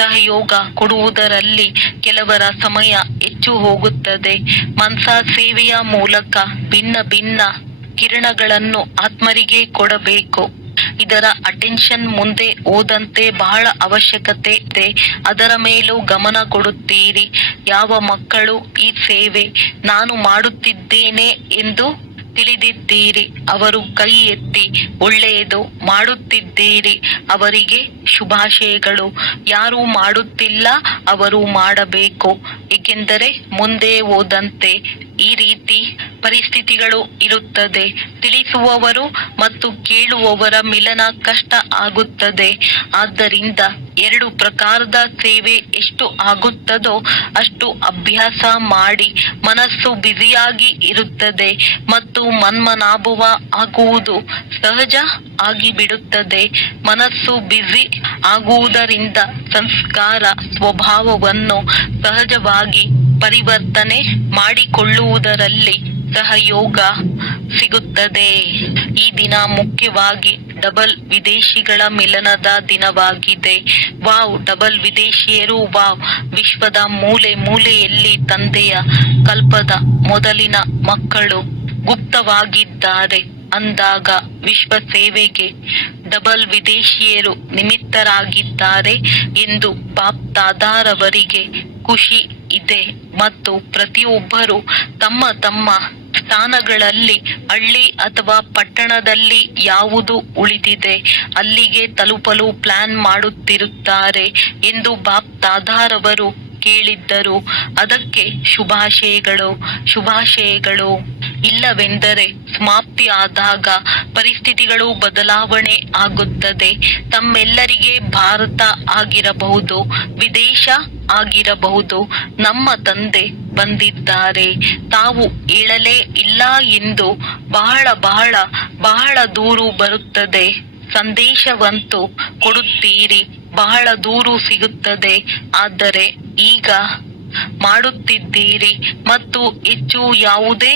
ಸಹಯೋಗ ಕೊಡುವುದರಲ್ಲಿ ಕೆಲವರ ಸಮಯ ಹೆಚ್ಚು ಹೋಗುತ್ತದೆ. ಮನಸಾ ಸೇವೆಯ ಮೂಲಕ ಭಿನ್ನ ಭಿನ್ನ ಕಿರಣಗಳನ್ನು ಆತ್ಮರಿಗೆ ಕೊಡಬೇಕು. ಇದರ ಅಟೆನ್ಷನ್ ಮುಂದೆ ಹೋದಂತೆ ಬಹಳ ಅವಶ್ಯಕತೆ ಇದೆ. ಅದರ ಮೇಲೂ ಗಮನ ಕೊಡುತ್ತೀರಿ. ಯಾವ ಮಕ್ಕಳು ಈ ಸೇವೆ ನಾನು ಮಾಡುತ್ತಿದ್ದೇನೆ ಎಂದು ತಿಳಿದಿದ್ದೀರಿ, ಅವರು ಕೈ ಎತ್ತಿ ಒಳ್ಳೆಯದು ಮಾಡುತ್ತಿದ್ದೀರಿ, ಅವರಿಗೆ ಶುಭಾಶಯಗಳು. ಯಾರು ಮಾಡುತ್ತಿಲ್ಲ ಅವರು ಮಾಡಬೇಕು. ಏಕೆಂದರೆ ಮುಂದೆ ಹೋದಂತೆ ಈ ರೀತಿ ಪರಿಸ್ಥಿತಿಗಳು ಇರುತ್ತದೆ. ತಿಳಿಸುವವರು ಮತ್ತು ಕೇಳುವವರ ಮಿಲನ ಕಷ್ಟ ಆಗುತ್ತದೆ. ಆದ್ದರಿಂದ ಎರಡು ಪ್ರಕಾರದ ಸೇವೆ ಎಷ್ಟು ಆಗುತ್ತದೋ ಅಷ್ಟು ಅಭ್ಯಾಸ ಮಾಡಿ. ಮನಸ್ಸು ಬ್ಯುಸಿಯಾಗಿ ಇರುತ್ತದೆ ಮತ್ತು ಮನ್ಮನಾಭವ ಆಗುವುದು ಸಹಜ ಆಗಿಬಿಡುತ್ತದೆ. ಮನಸ್ಸು ಬ್ಯುಸಿ ಆಗುವುದರಿಂದ ಸಂಸ್ಕಾರ ಸ್ವಭಾವವನ್ನು ಸಹಜವಾಗಿ ಪರಿವರ್ತನೆ ಮಾಡಿಕೊಳ್ಳುವುದರಲ್ಲಿ ಸಹಯೋಗ ಸಿಗುತ್ತದೆ. ಈ ದಿನ ಮುಖ್ಯವಾಗಿ ಡಬಲ್ ವಿದೇಶಿಗಳ ಮಿಲನದ ದಿನವಾಗಿದೆ. ವಾವ್, ಡಬಲ್ ವಿದೇಶಿಯರು, ವಾವ್. ವಿಶ್ವದ ಮೂಲೆ ಮೂಲೆಯಲ್ಲಿ ತಂದೆಯ ಕಲ್ಪದ ಮೊದಲಿನ ಮಕ್ಕಳು ಗುಪ್ತವಾಗಿದ್ದಾರೆ ಅಂದಾಗ ವಿಶ್ವ ಸೇವೆಗೆ ಡಬಲ್ ವಿದೇಶಿಯರು ನಿಮಿತ್ತರಾಗಿದ್ದಾರೆ ಎಂದು ಬಾಪ್ ದಾದಾರವರಿಗೆ ಖುಷಿ ಇದೆ. ಮತ್ತು ಪ್ರತಿಯೊಬ್ಬರು ತಮ್ಮ ತಮ್ಮ ಸ್ಥಾನಗಳಲ್ಲಿ ಹಳ್ಳಿ ಅಥವಾ ಪಟ್ಟಣದಲ್ಲಿ ಯಾವುದು ಉಳಿದಿದೆ ಅಲ್ಲಿಗೆ ತಲುಪಲು ಪ್ಲಾನ್ ಮಾಡುತ್ತಿರುತ್ತಾರೆ ಎಂದು ಬಾಪ್ ದಾದಾರವರು ಕೇಳಿದ್ದರು. ಅದಕ್ಕೆ ಶುಭಾಶಯಗಳು, ಶುಭಾಶಯಗಳು. ಇಲ್ಲವೆಂದರೆ ಸಮಾಪ್ತಿ ಆದಾಗ ಪರಿಸ್ಥಿತಿಗಳು ಬದಲಾವಣೆ ಆಗುತ್ತದೆ. ತಮ್ಮೆಲ್ಲರಿಗೆ ಭಾರತ ಆಗಿರಬಹುದು, ವಿದೇಶ ಆಗಿರಬಹುದು, ನಮ್ಮ ತಂದೆ ಬಂದಿದ್ದಾರೆ, ತಾವು ಹೇಳಲೇ ಇಲ್ಲ ಎಂದು ಬಹಳ ಬಹಳ ಬಹಳ ದೂರು ಬರುತ್ತದೆ. ಸಂದೇಶವಂತೂ ಕೊಡುತ್ತೀರಿ, ಬಹಳ ದೂರು ಸಿಗುತ್ತದೆ. ಆದರೆ ಈಗ ಮಾಡುತ್ತಿದ್ದೀರಿ ಮತ್ತು ಹೆಚ್ಚು ಯಾವುದೇ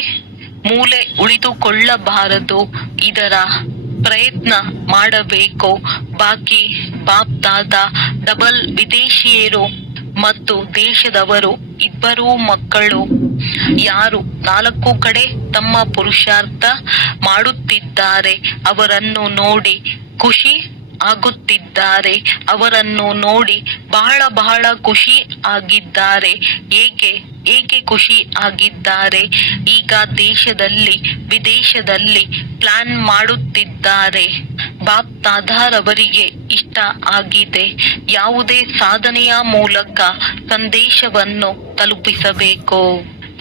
ಮೂಲೆ ಉಳಿದುಕೊಳ್ಳಬಾರದು. ಇದರ ಪ್ರಯತ್ನ ಮಾಡಬೇಕು. ಬಾಕಿ ಬಾಪ್ ದಾದಾ ಡಬಲ್ ವಿದೇಶಿಯರು ಮತ್ತು ದೇಶದವರು ಇಬ್ಬರೂ ಮಕ್ಕಳು ಯಾರು 4 ಕಡೆ ತಮ್ಮ ಪುರುಷಾರ್ಥ ಮಾಡುತ್ತಿದ್ದಾರೆ ಅವರನ್ನು ನೋಡಿ ಖುಷಿ ಆಗುತ್ತಿದ್ದಾರೆ. ಅವರನ್ನು ನೋಡಿ ಬಹಳ ಬಹಳ ಖುಷಿ ಆಗಿದ್ದಾರೆ. ಏಕೆ ಖುಷಿ ಆಗಿದ್ದಾರೆ? ಈಗ ದೇಶದಲ್ಲಿ ವಿದೇಶದಲ್ಲಿ ಪ್ಲಾನ್ ಮಾಡುತ್ತಿದ್ದಾರೆ. ಬಾಪ್ ದಾದಾರವರಿಗೆ ಇಷ್ಟ ಆಗಿದೆ. ಯಾವುದೇ ಸಾಧನೆಯ ಮೂಲಕ ಸಂದೇಶವನ್ನು ತಲುಪಿಸಬೇಕು.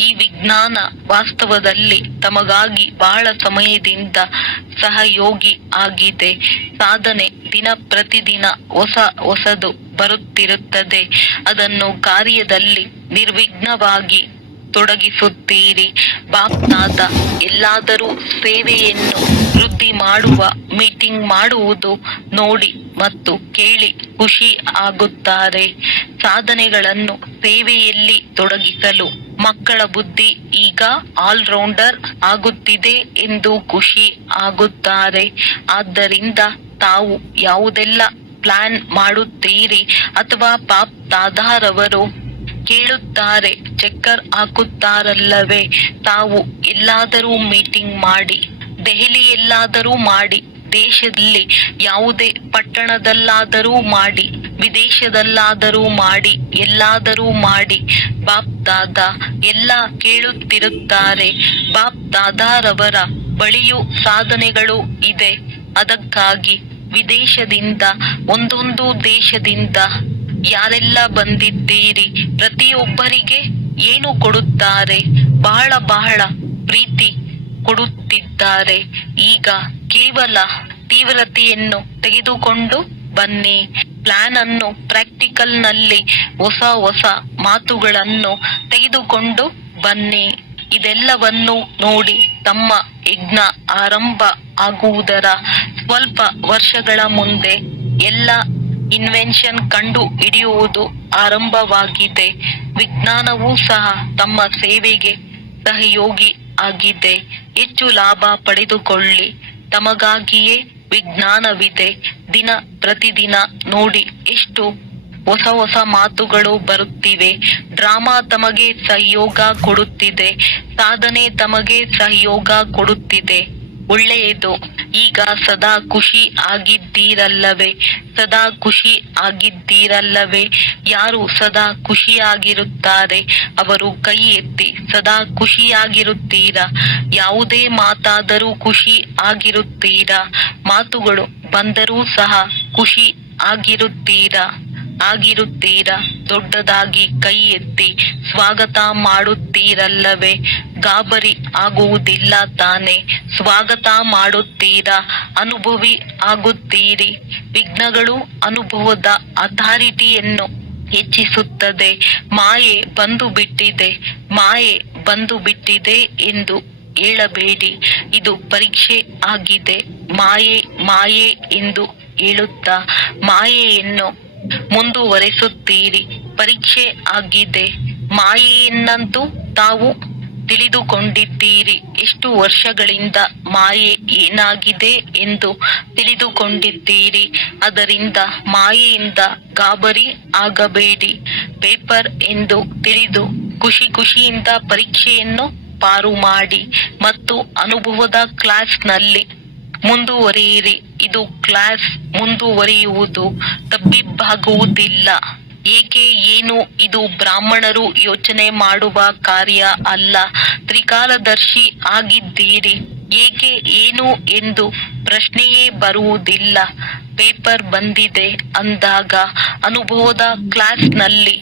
ಈ ವಿಜ್ಞಾನ ವಾಸ್ತವದಲ್ಲಿ ತಮಗಾಗಿ ಬಹಳ ಸಮಯದಿಂದ ಸಹಯೋಗಿ ಆಗಿದೆ. ಸಾಧನೆ ದಿನ ಪ್ರತಿದಿನ ಹೊಸದು ಬರುತ್ತಿರುತ್ತದೆ. ಅದನ್ನು ಕಾರ್ಯದಲ್ಲಿ ನಿರ್ವಿಘ್ನವಾಗಿ ತೊಡಗಿಸುತ್ತೀರಿ. ಬಾಪ್ ದಾದಾ ಎಲ್ಲಾದರೂ ಸೇವೆಯನ್ನು ವೃದ್ಧಿ ಮಾಡುವ ಮೀಟಿಂಗ್ ಮಾಡುವುದು ನೋಡಿ ಮತ್ತು ಕೇಳಿ ಖುಷಿ ಆಗುತ್ತಾರೆ. ಸಾಧನೆಗಳನ್ನು ಸೇವೆಯಲ್ಲಿ ತೊಡಗಿಸಲು ಮಕ್ಕಳ ಬುದ್ಧಿ ಈಗ ಆಲ್ರೌಂಡರ್ ಆಗುತ್ತಿದೆ ಎಂದು ಖುಷಿ ಆಗುತ್ತಾರೆ. ಆದ್ದರಿಂದ ತಾವು ಯಾವುದೆಲ್ಲ ಪ್ಲಾನ್ ಮಾಡುತ್ತೀರಿ ಅಥವಾ ಬಾಪ್ ದಾದಾರವರು ಕೇಳುತ್ತಾರೆ, ಚಕ್ಕರ್ ಹಾಕುತ್ತಾರಲ್ಲವೇ, ತಾವು ಎಲ್ಲಾದರೂ ಮೀಟಿಂಗ್ ಮಾಡಿ, ದೆಹಲಿಯಲ್ಲಾದರೂ ಮಾಡಿ, ದೇಶದಲ್ಲಿ ಯಾವುದೇ ಪಟ್ಟಣದಲ್ಲಾದರೂ ಮಾಡಿ, ವಿದೇಶದಲ್ಲಾದರೂ ಮಾಡಿ, ಎಲ್ಲಾದರೂ ಮಾಡಿ, ಬಾಪ್ ದಾದಾ ಎಲ್ಲ ಕೇಳುತ್ತಿರುತ್ತಾರೆ. ಬಾಪ್ ದಾದಾರವರ ಬಳಿಯೂ ಸಾಧನೆಗಳು ಇದೆ. ಅದಕ್ಕಾಗಿ ವಿದೇಶದಿಂದ, ಒಂದೊಂದು ದೇಶದಿಂದ ಯಾರೆಲ್ಲ ಬಂದಿದ್ದೀರಿ, ಪ್ರತಿಯೊಬ್ಬರಿಗೆ ಏನು ಕೊಡುತ್ತಾರೆ, ಬಹಳ ಬಹಳ ಪ್ರೀತಿ ಕೊಡುತ್ತಿದ್ದಾರೆ. ಈಗ ಕೇವಲ ತೀವ್ರತೆಯನ್ನು ತೆಗೆದುಕೊಂಡು ಬನ್ನಿ. ಪ್ಲಾನ್ ಅನ್ನು ಪ್ರಾಕ್ಟಿಕಲ್ ನಲ್ಲಿ ಹೊಸ ಹೊಸ ಮಾತುಗಳನ್ನು ತೆಗೆದುಕೊಂಡು ಬನ್ನಿ. ಇದೆಲ್ಲವನ್ನು ನೋಡಿ ತಮ್ಮ ಯಜ್ಞ ಆರಂಭ ಆಗುವುದರ ಸ್ವಲ್ಪ ವರ್ಷಗಳ ಮುಂದೆ ಎಲ್ಲ ಇನ್ವೆನ್ಷನ್ ಕಂಡು ಹಿಡಿಯುವುದು ಆರಂಭವಾಗಿದೆ. ವಿಜ್ಞಾನವೂ ಸಹ ತಮ್ಮ ಸೇವೆಗೆ ಸಹಯೋಗಿ ಆಗಿದೆ. ಹೆಚ್ಚು ಲಾಭ ಪಡೆದುಕೊಳ್ಳಿ. ತಮಗಾಗಿಯೇ ವಿಜ್ಞಾನವಿದೆ. ದಿನ ಪ್ರತಿದಿನ ನೋಡಿ ಎಷ್ಟು ಹೊಸ ಹೊಸ ಮಾತುಗಳು ಬರುತ್ತಿವೆ. ಡ್ರಾಮಾ ತಮಗೆ ಸಹಯೋಗ ಕೊಡುತ್ತಿದೆ. ಸಾಧನೆ ತಮಗೆ ಸಹಯೋಗ ಕೊಡುತ್ತಿದೆ. ಒಳ್ಳೆಯದು. ಈಗ ಸದಾ ಖುಷಿ ಆಗಿದ್ದೀರಲ್ಲವೇ? ಸದಾ ಖುಷಿ ಆಗಿದ್ದೀರಲ್ಲವೇ? ಯಾರು ಸದಾ ಖುಷಿಯಾಗಿರುತ್ತಾರೆ ಅವರು ಕೈ ಎತ್ತಿ. ಸದಾ ಖುಷಿಯಾಗಿರುತ್ತೀರಾ? ಯಾವುದೇ ಮಾತಾದರೂ ಖುಷಿ ಆಗಿರುತ್ತೀರಾ? ಮಾತುಗಳು ಬಂದರೂ ಸಹ ಖುಷಿ ಆಗಿರುತ್ತೀರಾ? ದೊಡ್ಡದಾಗಿ ಕೈ ಎತ್ತಿ ಸ್ವಾಗತ ಮಾಡುತ್ತೀರಲ್ಲವೇ? ಗಾಬರಿ ಆಗುವುದಿಲ್ಲ ತಾನೆ? ಸ್ವಾಗತ ಮಾಡುತ್ತೀರಾ? ಅನುಭವಿ ಆಗುತ್ತೀರಿ. ವಿಘ್ನಗಳು ಅನುಭವದ ಅಥಾರಿಟಿಯನ್ನು ಹೆಚ್ಚಿಸುತ್ತದೆ. ಮಾಯೆ ಬಂದು ಬಿಟ್ಟಿದೆ ಎಂದು ಹೇಳಬೇಡಿ. ಇದು ಪರೀಕ್ಷೆ ಆಗಿದೆ. ಮಾಯೆ ಎಂದು ಹೇಳುತ್ತಾ ಮಾಯೆಯನ್ನು ಮುಂದುವರೆಸುತ್ತೀರಿ. ಪರೀಕ್ಷೆ ಆಗಿದೆ. ಮಾಯೆಯನ್ನಂತೂ ತಾವು ತಿಳಿದುಕೊಂಡಿದ್ದೀರಿ. ಎಷ್ಟು ವರ್ಷಗಳಿಂದ ಮಾಯೆ ಏನಾಗಿದೆ ಎಂದು ತಿಳಿದುಕೊಂಡಿದ್ದೀರಿ. ಅದರಿಂದ ಮಾಯೆಯಿಂದ ಗಾಬರಿ ಆಗಬೇಡಿ. ಪೇಪರ್ ಎಂದು ತಿಳಿದು ಖುಷಿಯಿಂದ ಪರೀಕ್ಷೆಯನ್ನು ಪಾರು ಮಾಡಿ ಮತ್ತು ಅನುಭವದ ಕ್ಲಾಸ್ನಲ್ಲಿ ಮುಂದುವರಿಯಿರಿ. ಇದು ಕ್ಲಾಸ್ ಮುಂದುವರಿಯುವುದು, ತಬ್ಬಿಬ್ಬಾಗುವುದಿಲ್ಲ. ಏಕೆ ಏನು ಇದು ಬ್ರಾಹ್ಮಣರು ಯೋಚನೆ ಮಾಡುವ ಕಾರ್ಯ ಅಲ್ಲ. ತ್ರಿಕಾಲದರ್ಶಿ ಆಗಿದ್ದೀರಿ. ಏಕೆ ಏನು ಎಂದು ಪ್ರಶ್ನೆಯೇ ಬರುವುದಿಲ್ಲ. ಪೇಪರ್ ಬಂದಿದೆ ಅಂದಾಗ ಅನುಭವದ ಕ್ಲಾಸ್ನಲ್ಲಿ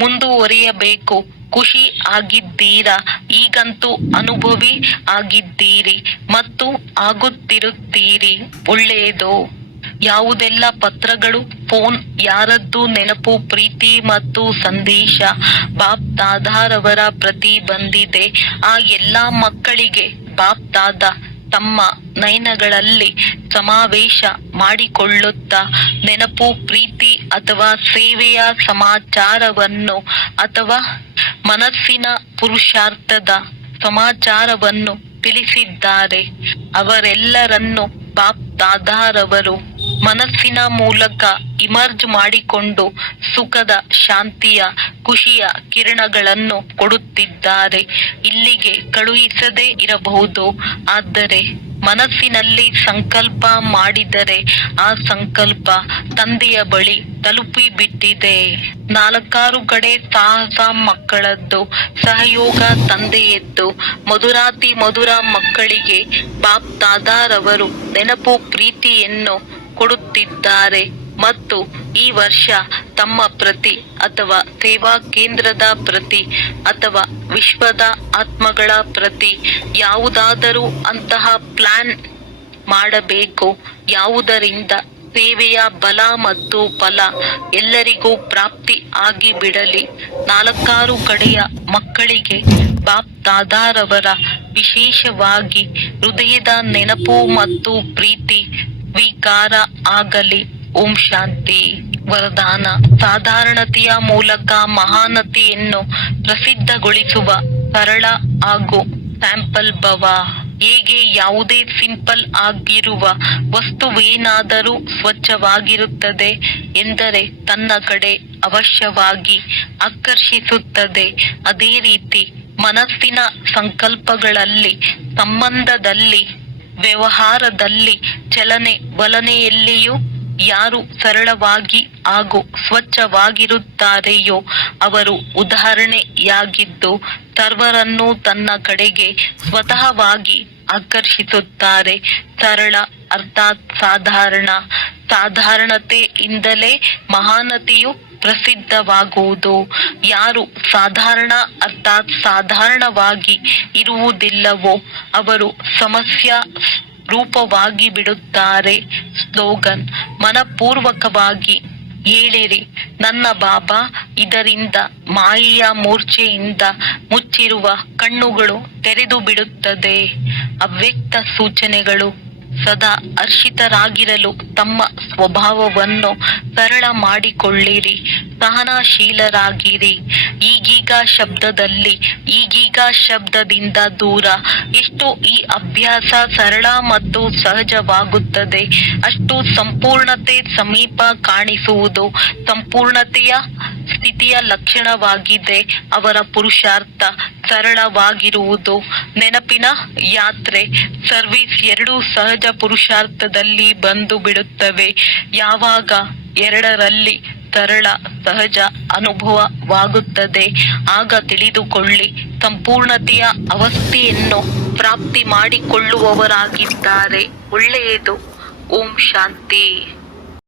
ಮುಂದುವರಿಯಬೇಕು. ಖುಷಿ ಆಗಿದ್ದೀರಾ? ಈಗಂತೂ ಅನುಭವಿ ಆಗಿದ್ದೀರಿ ಮತ್ತು ಆಗುತ್ತಿರುತ್ತೀರಿ. ಒಳ್ಳೆಯದು. ಯಾವುದೆಲ್ಲ ಪತ್ರಗಳು, ಫೋನ್, ಯಾರದ್ದು ನೆನಪು, ಪ್ರೀತಿ ಮತ್ತು ಸಂದೇಶ ಬಾಪ್ ದಾದಾರವರ ಪ್ರತಿ ಬಂದಿದೆ. ಆ ಎಲ್ಲಾ ಮಕ್ಕಳಿಗೆ ಬಾಪ್ ದಾದಾ ತಮ್ಮ ನಯನಗಳಲ್ಲಿ ಸಮಾವೇಶ ಮಾಡಿಕೊಳ್ಳುತ್ತಾ ನೆನಪು, ಪ್ರೀತಿ ಅಥವಾ ಸೇವೆಯ ಸಮಾಚಾರವನ್ನು ಅಥವಾ ಮನಸ್ಸಿನ ಪುರುಷಾರ್ಥದ ಸಮಾಚಾರವನ್ನು ತಿಳಿಸಿದ್ದಾರೆ. ಅವರೆಲ್ಲರನ್ನು ಬಾಪ್ ದಾದಾರವರು ಮನಸ್ಸಿನ ಮೂಲಕ ಇಮರ್ಜ್ ಮಾಡಿಕೊಂಡು ಸುಖದ, ಶಾಂತಿಯ, ಖುಷಿಯ ಕಿರಣಗಳನ್ನು ಕೊಡುತ್ತಿದ್ದಾರೆ. ಇಲ್ಲಿಗೆ ಕಳುಹಿಸದೇ ಇರಬಹುದು, ಆದರೆ ಮನಸ್ಸಿನಲ್ಲಿ ಸಂಕಲ್ಪ ಮಾಡಿದರೆ ಆ ಸಂಕಲ್ಪ ತಂದೆಯ ಬಳಿ ತಲುಪಿಬಿಟ್ಟಿದೆ. 4 ಕಡೆ ಸಾಹಸ ಮಕ್ಕಳದ್ದು, ಸಹಯೋಗ ತಂದೆಯದ್ದು. ಮಧುರಾತಿ ಮಧುರ ಮಕ್ಕಳಿಗೆ ಬಾಪ್ ದಾದಾರವರು ನೆನಪು, ಪ್ರೀತಿಯನ್ನು ಕೊಡುತ್ತಿದ್ದಾರೆ ಮತ್ತು ಈ ವರ್ಷ ತಮ್ಮ ಪ್ರತಿ ಅಥವಾ ಸೇವಾ ಕೇಂದ್ರದ ಪ್ರತಿ ಅಥವಾ ವಿಶ್ವದ ಆತ್ಮಗಳ ಪ್ರತಿ ಯಾವುದಾದರೂ ಅಂತಹ ಪ್ಲಾನ್ ಮಾಡಬೇಕು. ಯಾವುದರಿಂದ ಸೇವೆಯ ಬಲ ಮತ್ತು ಫಲ ಎಲ್ಲರಿಗೂ ಪ್ರಾಪ್ತಿ ಆಗಿಬಿಡಲಿ. 4 ಕಡೆಯ ಮಕ್ಕಳಿಗೆ ಬಾಪ್ ದಾದಾರವರ ವಿಶೇಷವಾಗಿ ಹೃದಯದ ನೆನಪು ಮತ್ತು ಪ್ರೀತಿ ಸ್ವೀಕಾರ ಆಗಲಿ. ಓಂ ಶಾಂತಿ. ವರದಾನ: ಸಾಧಾರಣತೆಯ ಮೂಲಕ ಮಹಾನತೆಯನ್ನು ಪ್ರಸಿದ್ಧಗೊಳಿಸುವ ಸರಳ ಹಾಗೂ ಸ್ಯಾಂಪಲ್ ಭವ. ಹೇಗೆ ಯಾವುದೇ ಸಿಂಪಲ್ ಆಗಿರುವ ವಸ್ತುವೇನಾದರೂ ಸ್ವಚ್ಛವಾಗಿರುತ್ತದೆ ಎಂದರೆ ತನ್ನ ಕಡೆ ಅವಶ್ಯವಾಗಿ ಆಕರ್ಷಿಸುತ್ತದೆ, ಅದೇ ರೀತಿ ಮನಸ್ಸಿನ ಸಂಕಲ್ಪಗಳಲ್ಲಿ, ಸಂಬಂಧದಲ್ಲಿ, ವ್ಯವಹಾರದಲ್ಲಿ, ಚಲನೆ ವಲನೆಯಲ್ಲಿಯೂ ಯಾರು ಸರಳವಾಗಿ ಹಾಗೂ ಸ್ವಚ್ಛವಾಗಿರುತ್ತಾರೆಯೋ ಅವರು ಉದಾಹರಣೆಯಾಗಿದ್ದು ಸರ್ವರನ್ನೂ ತನ್ನ ಕಡೆಗೆ ಸ್ವತಃವಾಗಿ ಆಕರ್ಷಿಸುತ್ತಾರೆ. ಸರಳ ಅರ್ಥಾತ್ ಸಾಧಾರಣ. ಸಾಧಾರಣತೆಯಿಂದಲೇ ಮಹಾನತೆಯು ಪ್ರಸಿದ್ಧವಾಗುವುದು. ಯಾರು ಸಾಧಾರಣ ಅರ್ಥಾತ್ ಸಾಧಾರಣವಾಗಿ ಇರುವುದಿಲ್ಲವೋ ಅವರು ಸಮಸ್ಯೆ ರೂಪವಾಗಿ ಬಿಡುತ್ತಾರೆ. ಸ್ಲೋಗನ್: ಮನಪೂರ್ವಕವಾಗಿ ಹೇಳಿರಿ ನನ್ನ ಬಾಬಾ. ಇದರಿಂದ ಮಾಯೆಯ ಮೂರ್ಛೆಯಿಂದ ಮುಚ್ಚಿರುವ ಕಣ್ಣುಗಳು ತೆರೆದು ಬಿಡುತ್ತದೆ. ಅವ್ಯಕ್ತ ಸೂಚನೆಗಳು: ಸದಾ ಹರ್ಷಿತರಾಗಿರಲು ತಮ್ಮ ಸ್ವಭಾವವನ್ನು ಸರಳ ಮಾಡಿಕೊಳ್ಳಿರಿ, ಸಹನಶೀಲರಾಗಿರಿ. ಈಗೀಗ ಶಬ್ದದಲ್ಲಿ, ಈಗೀಗ ಶಬ್ದದಿಂದ ದೂರ. ಎಷ್ಟು ಈ ಅಭ್ಯಾಸ ಸರಳ ಮತ್ತು ಸಹಜವಾಗುತ್ತದೆ ಅಷ್ಟು ಸಂಪೂರ್ಣತೆ ಸಮೀಪ ಕಾಣಿಸುವುದು. ಸಂಪೂರ್ಣತೆಯ ಸ್ಥಿತಿಯ ಲಕ್ಷಣವಾಗಿದೆ ಅವರ ಪುರುಷಾರ್ಥ ಸರಳವಾಗಿರುವುದು. ನೆನಪಿನ ಯಾತ್ರೆ, ಸರ್ವಿಸ್ ಎರಡೂ ಸಹಜ ಪುರುಷಾರ್ಥದಲ್ಲಿ ಬಂದು ಬಿಡುತ್ತವೆ. ಯಾವಾಗ ಎರಡರಲ್ಲಿ ಸರಳ ಸಹಜ ಅನುಭವವಾಗುತ್ತದೆ ಆಗ ತಿಳಿದುಕೊಳ್ಳಿ ಸಂಪೂರ್ಣತೆಯ ಅವಸ್ಥೆಯನ್ನು ಪ್ರಾಪ್ತಿ ಮಾಡಿಕೊಳ್ಳುವವರಾಗಿದ್ದಾರೆ. ಒಳ್ಳೆಯದು. ಓಂ ಶಾಂತಿ.